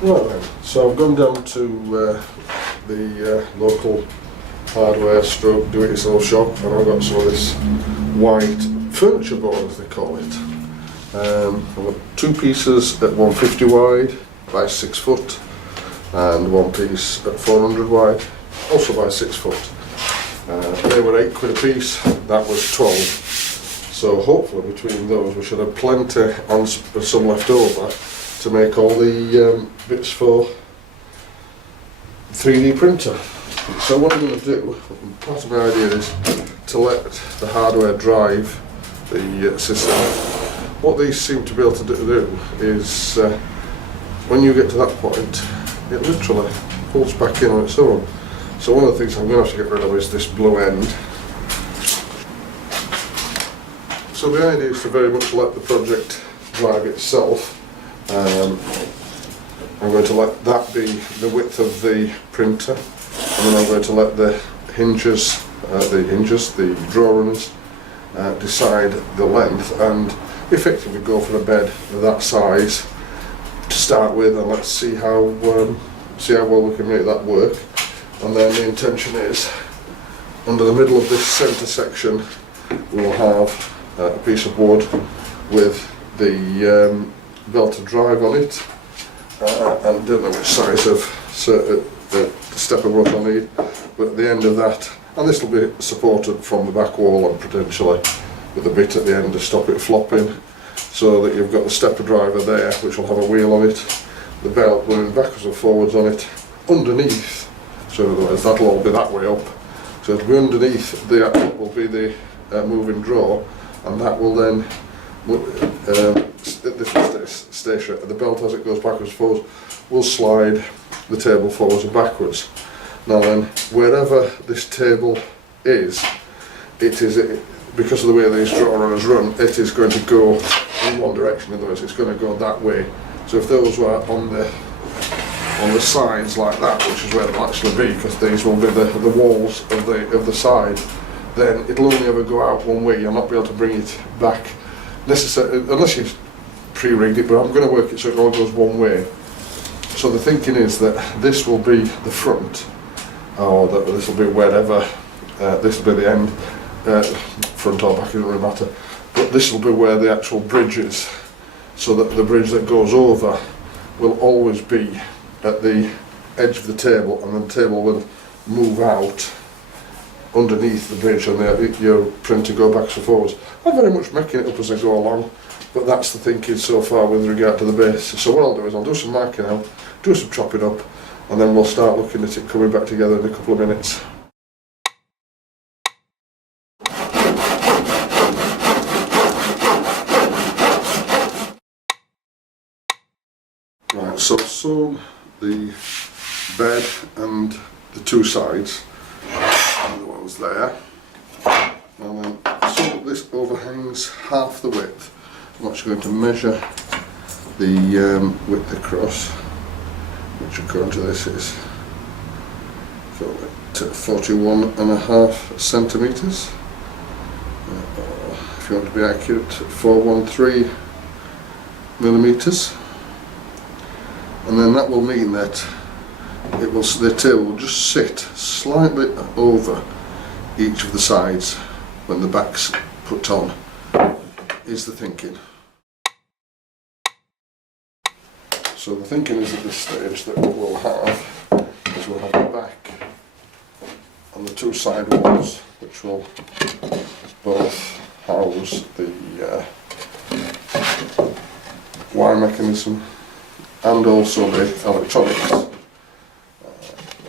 Right then, so I've gone down to the local hardware stroke do-it-yourself shop, and I've got some of this white furniture board, as they call it. I've got two pieces at 150 wide by 6 foot, and one piece at 400 wide, also by 6 foot. They were £8 a piece, that was 12. So hopefully between those we should have plenty and some left over to make all the bits for 3D printer. So what I'm going to do, part of my idea is to let the hardware drive the system. What these seem to be able to do is when you get to that point, it literally pulls back in on its own. So one of the things I'm going to have to get rid of is this blue end. So the idea is to very much let the project drive itself. I'm going to let that be the width of the printer, and then I'm going to let the hinges, the drawer runners, decide the length and effectively go for a bed of that size to start with, and let's see how well we can make that work. And then the intention is, under the middle of this centre section, we'll have a piece of wood with the belted drive on it, and don't know which size of the stepper bolt I need, but at the end of that, and this will be supported from the back wall and potentially with a bit at the end to stop it flopping, so that you've got the stepper driver there which will have a wheel on it, the belt moving backwards and forwards on it, underneath, so in other words that'll all be that way up, so it'll be underneath, the will be the moving drawer, and that will then this will stay straight. The belt, as it goes backwards and forwards, will slide the table forwards and backwards. Now then, wherever this table is, because of the way these drawer runners run, it is going to go in one direction. In other words, it's going to go that way. So if those were on the sides like that, which is where they'll actually be, because these will be the walls of the side, then it'll only ever go out one way. You'll not be able to bring it back necessarily unless you've pre-rigged it, but I'm going to work it so it all goes one way. So the thinking is that this will be the front, or that this will be wherever, this will be the end, front or back, it doesn't really matter, but this will be where the actual bridge is, so that the bridge that goes over will always be at the edge of the table, and the table will move out underneath the bridge, and your printer go back and forwards. I'm very much making it up as I go along, but that's the thinking so far with regard to the base. So what I'll do is I'll do some marking out, do some chopping up, and then we'll start looking at it coming back together in a couple of minutes. Right, so I've sewn the bed and the two sides, and the ones there, and then so that this overhangs half the width. I'm actually going to measure the width across, which according to this is 41.5 centimetres, or if you want to be accurate, 413 millimetres, and then that will mean that the table will just sit slightly over each of the sides when the back's put on, is the thinking. So the thinking is at this stage that what we'll have is we'll have the back and the two side walls, which will both house the wire mechanism and also the electronics,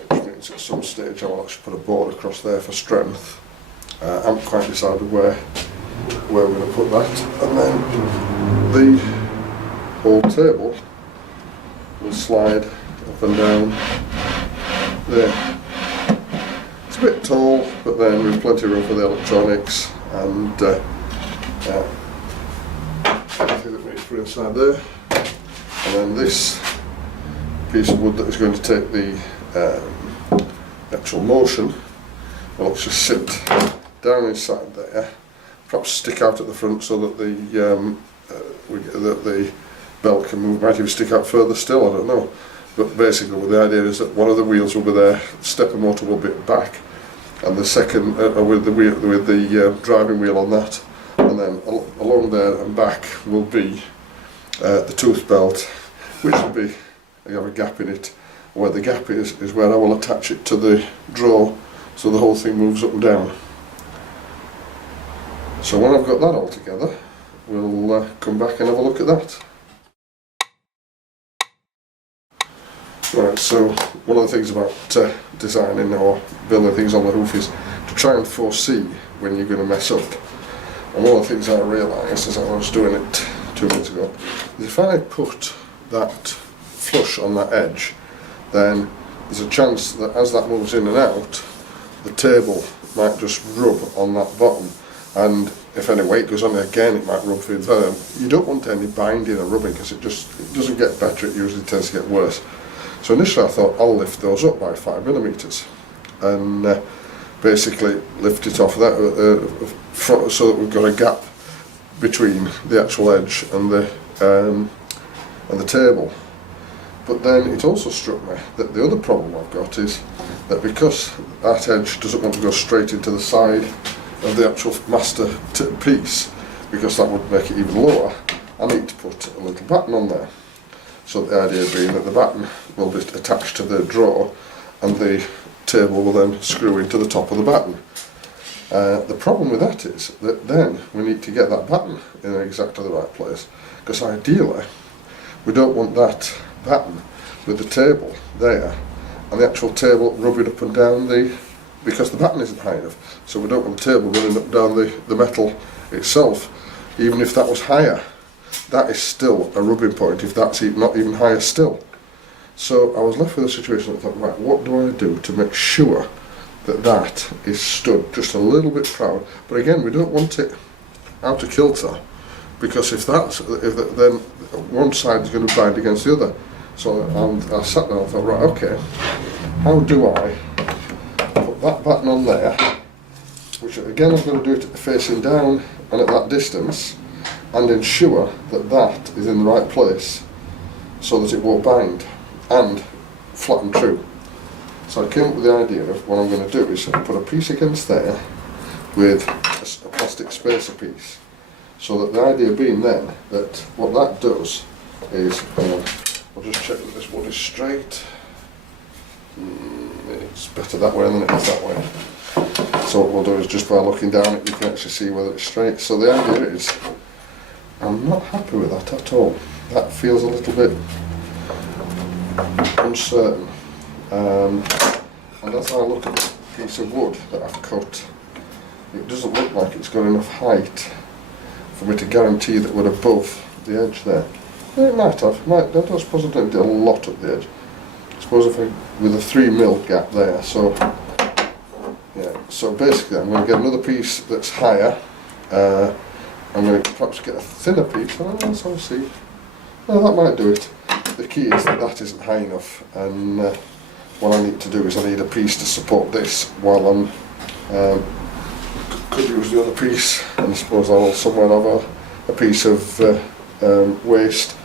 which means at some stage I will actually put a board across there for strength. I haven't quite decided where we're going to put that, and then the whole table will slide up and down there. It's a bit tall, but then with plenty of room for the electronics and everything that needs to be inside there. And then this piece of wood that is going to take the actual motion will just sit down inside there, perhaps stick out at the front so that the belt can move. Might even stick out further still, I don't know. But basically the idea is that one of the wheels will be there, stepper motor will be back, and the second with the driving wheel on that, and then along there and back will be the tooth belt, which will be, you have a gap in it. Where the gap is where I will attach it to the drawer, so the whole thing moves up and down. So when I've got that all together, we'll come back and have a look at that. Right, so one of the things about designing or building things on the roof is to try and foresee when you're going to mess up. And one of the things I realised as I was doing it 2 minutes ago is if I put that flush on that edge, then there's a chance that as that moves in and out, the table might just rub on that bottom, and if any weight goes on it again, it might rub through the You don't want any binding or rubbing, because it doesn't get better, it usually tends to get worse. So initially I thought I'll lift those up by 5mm and basically lift it off that so that we've got a gap between the actual edge and the table. But then it also struck me that the other problem I've got is that because that edge doesn't want to go straight into the side of the actual master piece, because that would make it even lower, I need to put a little batten on there. So the idea being that the batten will be attached to the drawer and the table will then screw into the top of the batten. The problem with that is that then we need to get that batten in exactly the right place, because ideally we don't want that batten with the table there and the actual table rubbing up and down because the batten isn't high enough, so we don't want the table running up and down the metal itself. Even if that was higher, that is still a rubbing point if that's not even higher still. So I was left with a situation that I thought, right, what do I do to make sure that that is stood just a little bit proud? But again, we don't want it out of kilter, because if then one side is going to bind against the other. So I sat down and thought, right, okay, how do I put that batten on there, which again I'm going to do it facing down and at that distance, and ensure that that is in the right place so that it won't bind and flatten true. So I came up with the idea of what I'm going to do is put a piece against there with a plastic spacer piece. So that the idea being then that what that does is, I'll just check that this wood is straight. It's better that way than it is that way. So what we'll do is just by looking down it you can actually see whether it's straight. So the idea is, I'm not happy with that at all. That feels a little bit uncertain. And as I look at this piece of wood that I've cut, it doesn't look like it's got enough height for me to guarantee that we're above the edge there. It might have. I don't suppose I don't do a lot at the edge. I suppose with a 3mm gap there. So yeah. So basically, I'm going to get another piece that's higher. I'm going to perhaps get a thinner piece. So I'll see. Well, that might do it. The key is that that isn't high enough, and what I need to do is I need a piece to support this while I'm could use the other piece, and I suppose I'll somewhere have a piece of waste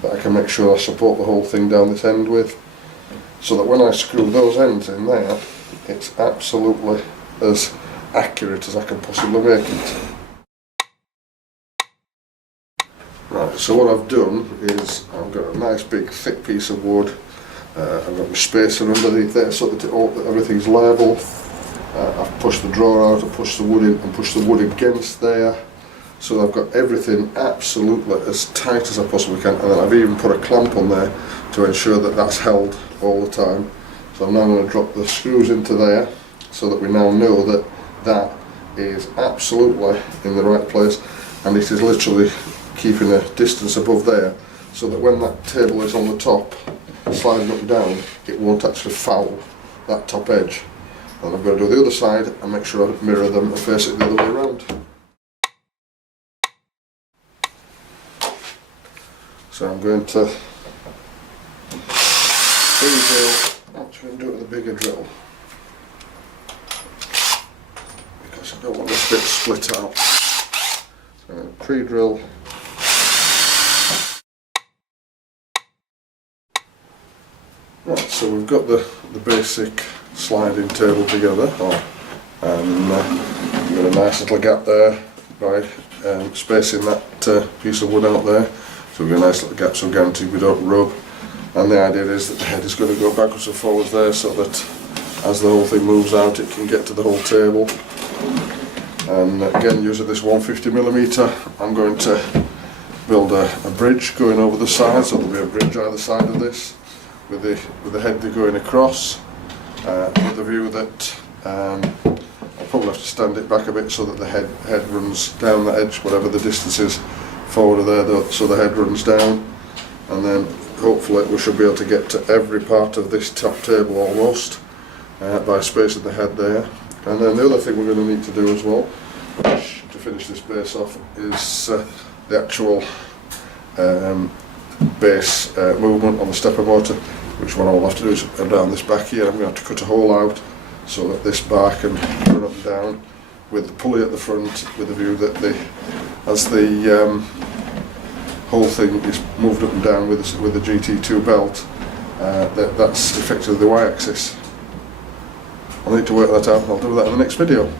that I can make sure I support the whole thing down this end with, so that when I screw those ends in there, it's absolutely as accurate as I can possibly make it. Right, so what I've done is I've got a nice big thick piece of wood. I've got my spacer underneath there so that everything's level. I've pushed the drawer out, I've pushed the wood in and pushed the wood against there. So I've got everything absolutely as tight as I possibly can, and then I've even put a clamp on there to ensure that that's held all the time. So I'm now going to drop the screws into there so that we now know that that is absolutely in the right place, and it is literally keeping a distance above there so that when that table is on the top sliding up and down, it won't actually foul that top edge. And I'm going to do the other side and make sure I mirror them and face it the other way around. So I'm going to pre-drill, actually do it with a bigger drill, because I don't want this bit split out. So I'm going to pre-drill So we've got the basic sliding table together, and we've got a nice little gap there by spacing that piece of wood out there. So we've got a nice little gap, so guaranteed we don't rub. And the idea is that the head is going to go backwards and forwards there, so that as the whole thing moves out, it can get to the whole table. And again, using this 150mm, I'm going to build a bridge going over the side, so there'll be a bridge either side of this, with the head going across, with the view that I'll probably have to stand it back a bit so that the head runs down the edge, whatever the distance is forward of there, so the head runs down, and then hopefully we should be able to get to every part of this top table almost by spacing the head there. And then the other thing we're going to need to do as well, which, to finish this base off, is the actual base movement on the stepper motor, which what I'll have to do is around this back here. I'm going to have to cut a hole out so that this bar can run up and down with the pulley at the front, with the view that as the whole thing is moved up and down with the GT2 belt, that's effectively the Y-axis. I'll need to work that out, and I'll do that in the next video.